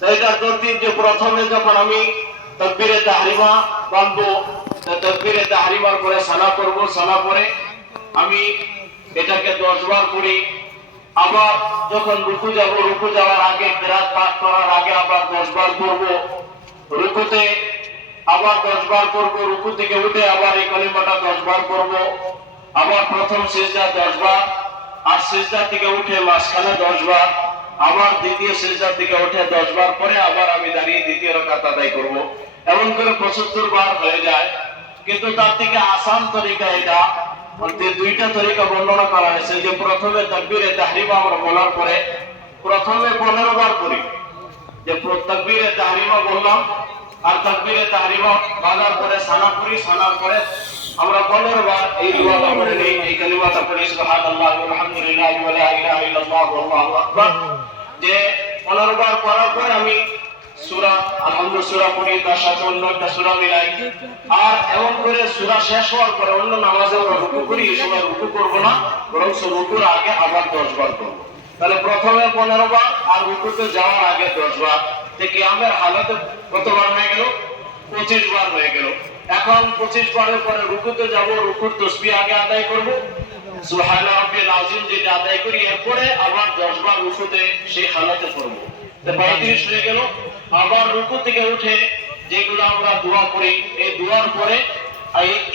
এটার তরতিব যে প্রথমে যখন আমি তাকবীরে তাহরিমা বাঁধবো, তাকবীরে তাহরিমার পরে সানা করব, সানা পরে আমি এটাকে 10 বার করি। আবার যখন রুকু যাব, রুকু যাওয়ার আগে কিরাত পাঠ করার আগে আবার 10 বার করব। রুকুতে আবার 10 বার করব, রুকু থেকে উঠে আবার এই কালিমাটা 10 বার করব। আবার প্রথম সিজদা 10 বার, আর সিজদা থেকে উঠে মাঝখানে 10 বার, আবার দ্বিতীয় সিজদা থেকে উঠে 10 বার পরে আবার আমি দাঁড়িয়ে দ্বিতীয় রাকাত আদায় করব। এমন করে 75 বার হয়ে যায়। কিন্তু তার থেকে আসান তরিকা এটা, যে দুইটা তরিকা বর্ণনা করা হয়েছে, যে প্রথমে তাকবীরে তাহরিমা আমরা বলার পরে প্রথমে 15 বার করি, যে তাকবীরে তাহরিমা বললাম আর তাকবীরে তাহরিমা বাঁধার পরে সানা করি, সানার পরে আমরা 15 বার এই দোয়াটা পড়ে নেই, এই কালিমাটা পড়ি সুবহানাল্লাহ আলহামদুলিল্লাহ ওয়া লা ইলাহা ইল্লাল্লাহ আল্লাহু আকবার। যে 15 বার পড়ার পর আমি সূরা আলহামদুলিল্লাহ সূরা পড়ি, তার সাথে অন্য একটা সূরা মিলাই। আর এমন করে সূরা শেষ হওয়ার পরে অন্য নামাজে আমরা রুকু করি, এই সময় রুকু করব না, বরং রুকুর আগে আবার 10 বার করব। তাহলে প্রথমে 15 বার আর রুকুতে যাওয়ার আগে 10 বার, যে কিয়ামের হালাতে কতবার হয়ে গেল? 25 বার হয়ে গেল। এখন 25 বারের পরে রুকুতে যাব, রুকুর তাসবিহ আগে আদায় করব, সুবহান রাব্বিল আযীম যেটা আদায় করি, এরপরে আবার 10 বার রুকুতে সেই হালাতে করব। তো 35 হয়ে গেল। আবার রুকু থেকে উঠে যেগুলো আমরা দোয়া করি, এই দোয়ার পরে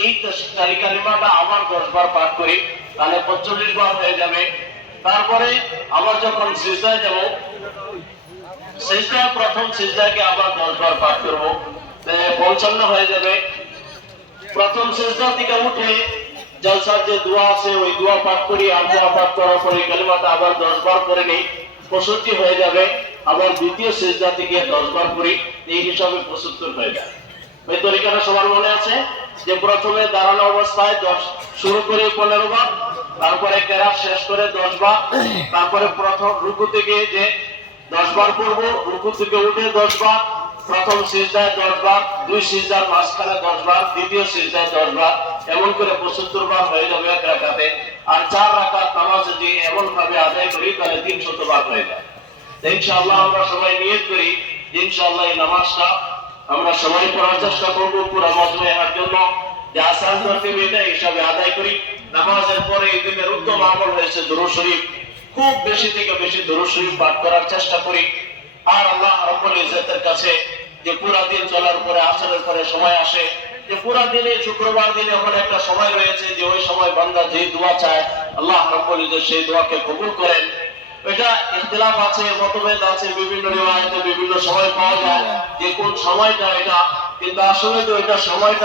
এই কালিমাটা আবার 10 বার পাঠ করি, তাহলে 45 বার হয়ে যাবে। তারপরে আবার যখন সিজদায় যাব, সিজদা প্রথম সিজদাকে আবার 10 বার পাঠ করব, 55 হয়ে যাবে। প্রথম সিজদা থেকে উঠে জলসার যে দোয়া আছে ওই দোয়া পাঠ করি, আর দোয়া পাঠ করার পরে কালিমাটা আবার 10 বার করে নেই, 65 হয়ে যাবে। আবার দ্বিতীয় সিজদা থেকে 10 বার করি, এই হিসাবে 75 হয়ে যায়। এই তরিকাটা সবার মনে আছে? যে প্রথমে দাঁড়ানো অবস্থায় 10 শুরু করে 15 বার, তারপরে কেরাত শেষ করে 10 বার, তারপরে প্রথম রুকু থেকে যে 10 বার করব, রুকু থেকে উঠে 10 বার, প্রথম সিজদায় 10 বার, দুই সিজদার মাঝখানে 10 বার, দ্বিতীয় সিজদায় 10 বার, এমন করে 75 বার হয়ে যাবে এক রাকাতে। আর 4 রাকাত নামাজ যদি এমন ভাবে আদায় করি তাহলে 300 বার হয়ে যায়। ইনশাআল্লাহ আমরা সবাই নিয়ত করি, ইনশাআল্লাহ এই নামাজটা আমরা সবাই পড়ার চেষ্টা করব পুরো মজমুয়ার জন্য, যে আসান তরতিব এটা হিসাবে আদায় করি। নামাজের পরে এই দিনের উত্তম আমল হয়েছে দুরূদ শরীফ, খুব বেশি থেকে বেশি দুরূদ শরীফ পাঠ করার চেষ্টা করি। আর আল্লাহ রাব্বুল ইজ্জতের কাছে যে পুরা দিন চলার পরে আসরের পরে সময় আসে, যে পুরা দিনে শুক্রবার দিনে এমন একটা সময় রয়েছে যে ওই সময় বান্দা যে দোয়া চায় আল্লাহ রাব্বুল ইজ্জত সেই দোয়াকে কবুল করেন। এটা ইখতিলাফ আছে, মতভেদ আছে, বিভিন্ন রিওয়ায়াতে বিভিন্ন সময় পাওয়া যায় যে কোন সময়টা এটা, কিন্তু আসলে তো এটা সময়টা